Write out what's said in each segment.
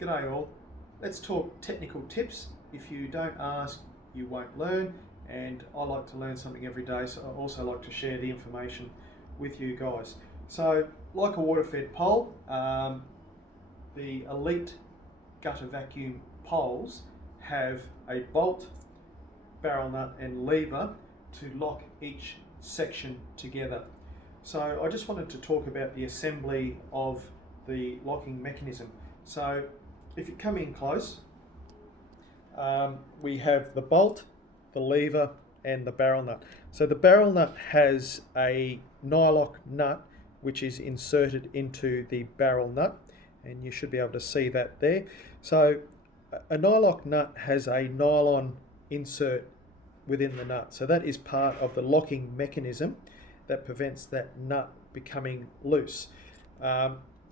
G'day all. Let's talk technical tips. If you don't ask, you won't learn, and I like to learn something every day, so I also like to share the information with you guys. So, like a water-fed pole, the Elite gutter vacuum poles have a bolt, barrel nut and lever to lock each section together. So I just wanted to talk about the assembly of the locking mechanism. So if you come in close, we have the bolt, the lever and the barrel nut. So the barrel nut has a nylock nut which is inserted into the barrel nut, and you should be able to see that there. So a nylock nut has a nylon insert within the nut, so that is part of the locking mechanism that prevents that nut becoming loose.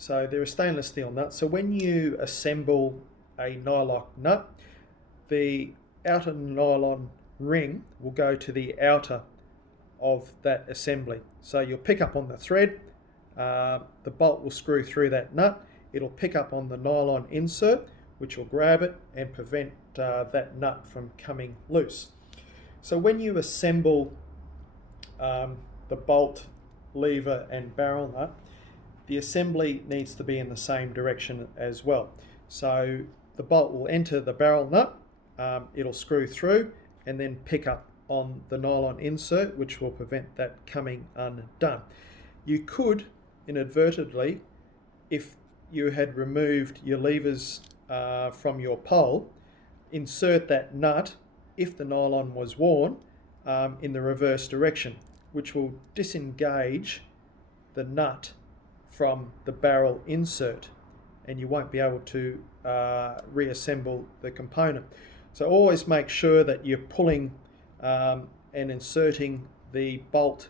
So they're a stainless steel nut. So when you assemble a nylock nut, the outer nylon ring will go to the outer of that assembly. So you'll pick up on the thread, the bolt will screw through that nut, it'll pick up on the nylon insert, which will grab it and prevent that nut from coming loose. So when you assemble the bolt, lever and barrel nut, the assembly needs to be in the same direction as well. So the bolt will enter the barrel nut, it'll screw through and then pick up on the nylon insert, which will prevent that coming undone. You could inadvertently, if you had removed your levers from your pole, insert that nut, if the nylon was worn, in the reverse direction, which will disengage the nut from the barrel insert, and you won't be able to reassemble the component. So always make sure that you're pulling and inserting the bolt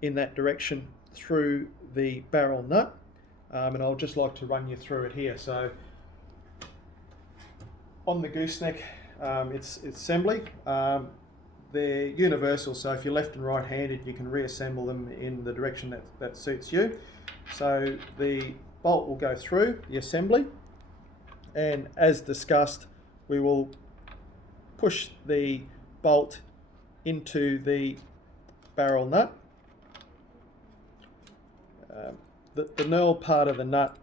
in that direction through the barrel nut, and I'll just like to run you through it here. So on the gooseneck, it's assembly. They're universal, so if you're left and right handed, you can reassemble them in the direction that suits you. So the bolt will go through the assembly, and as discussed, we will push the bolt into the barrel nut. The knurl part of the nut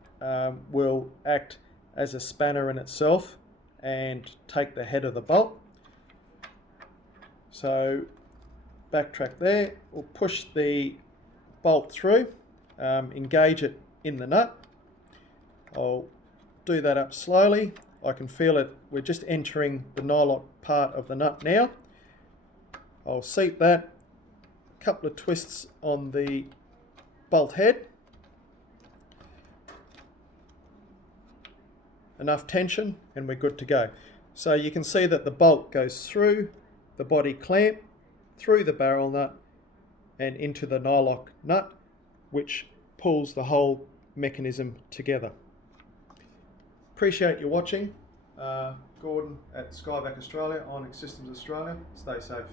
will act as a spanner in itself and take the head of the bolt. So backtrack there, we'll push the bolt through, engage it in the nut. I'll do that up slowly. I can feel it, we're just entering the nylock part of the nut now. I'll seat that, a couple of twists on the bolt head. Enough tension and we're good to go. So you can see that the bolt goes through the body clamp, through the barrel nut and into the nylock nut, which pulls the whole mechanism together. Appreciate you watching. Gordon at SkyVac Australia, Onyx Systems Australia. Stay safe.